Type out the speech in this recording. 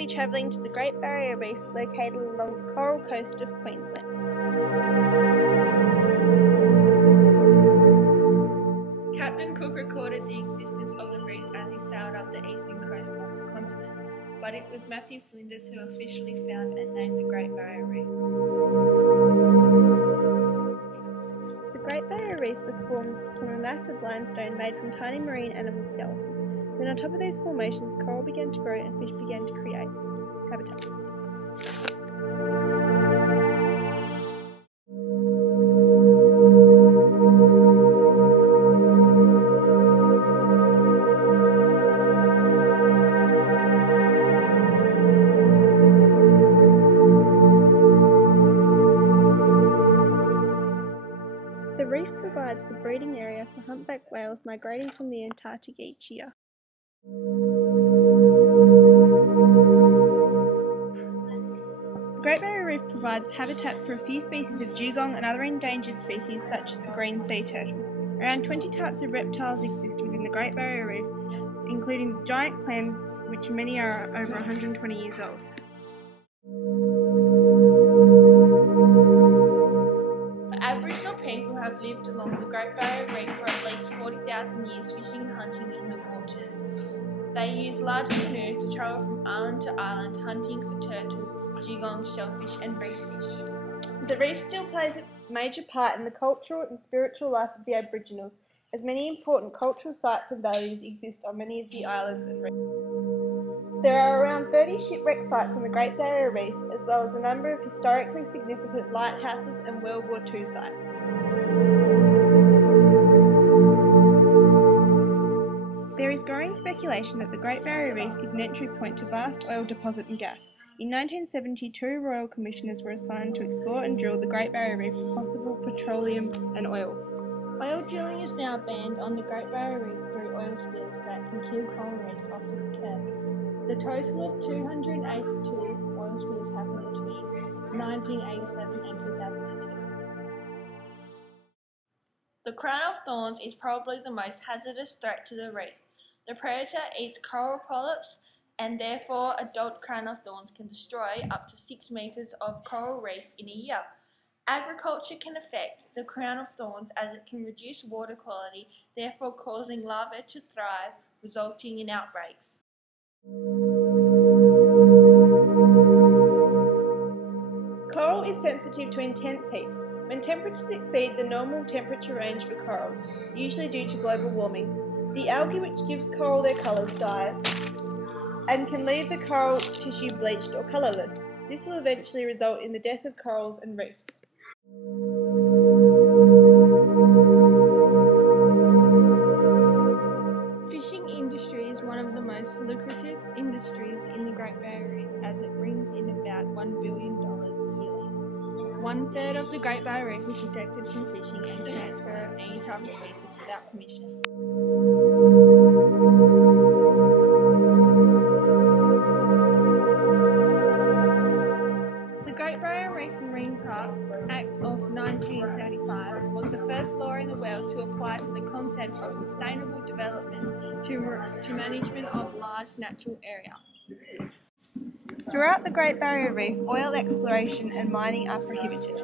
be travelling to the Great Barrier Reef located along the coral coast of Queensland. Captain Cook recorded the existence of the reef as he sailed up the eastern coast of the continent, but it was Matthew Flinders who officially found and named the Great Barrier Reef. The Great Barrier Reef was formed from a mass of limestone made from tiny marine animal skeletons. Then on top of these formations, coral began to grow and fish began to create habitats. The reef provides the breeding area for humpback whales migrating from the Antarctic each year. The Great Barrier Reef provides habitat for a few species of dugong and other endangered species such as the green sea turtle. Around 20 types of reptiles exist within the Great Barrier Reef, including the giant clams, which many are over 120 years old. Aboriginal people have lived along the Great Barrier Reef for at least 40,000 years fishing and hunting in the waters. They use large canoes to travel from island to island hunting for turtles, dugong, shellfish and reef fish. The reef still plays a major part in the cultural and spiritual life of the Aboriginals, as many important cultural sites and values exist on many of the islands and reefs. There are around 30 shipwreck sites on the Great Barrier Reef, as well as a number of historically significant lighthouses and World War II sites. There is growing speculation that the Great Barrier Reef is an entry point to vast oil deposit and gas. In 1972, Royal Commissioners were assigned to explore and drill the Great Barrier Reef for possible petroleum and oil. Oil drilling is now banned on the Great Barrier Reef through oil spills that can kill coral reefs often occur. The total of 282 oil spills happened between 1987 and 2002. The crown of thorns is probably the most hazardous threat to the reef. The predator eats coral polyps, and therefore adult crown of thorns can destroy up to 6 meters of coral reef in a year. Agriculture can affect the crown of thorns as it can reduce water quality, therefore causing larvae to thrive, resulting in outbreaks. Coral is sensitive to intense heat. When temperatures exceed the normal temperature range for corals, usually due to global warming, the algae which gives coral their colours dies and can leave the coral tissue bleached or colourless. This will eventually result in the death of corals and reefs. Fishing industry is one of the most lucrative industries in the Great Barrier Reef as it brings in about $1 billion yearly. 1/3 of the Great Barrier Reef is protected from fishing and transfer of any type of species without permission. The Great Barrier Reef Marine Park Act of 1975 was the first law in the world to apply to the concept of sustainable development to management of large natural area. Throughout the Great Barrier Reef, oil exploration and mining are prohibited.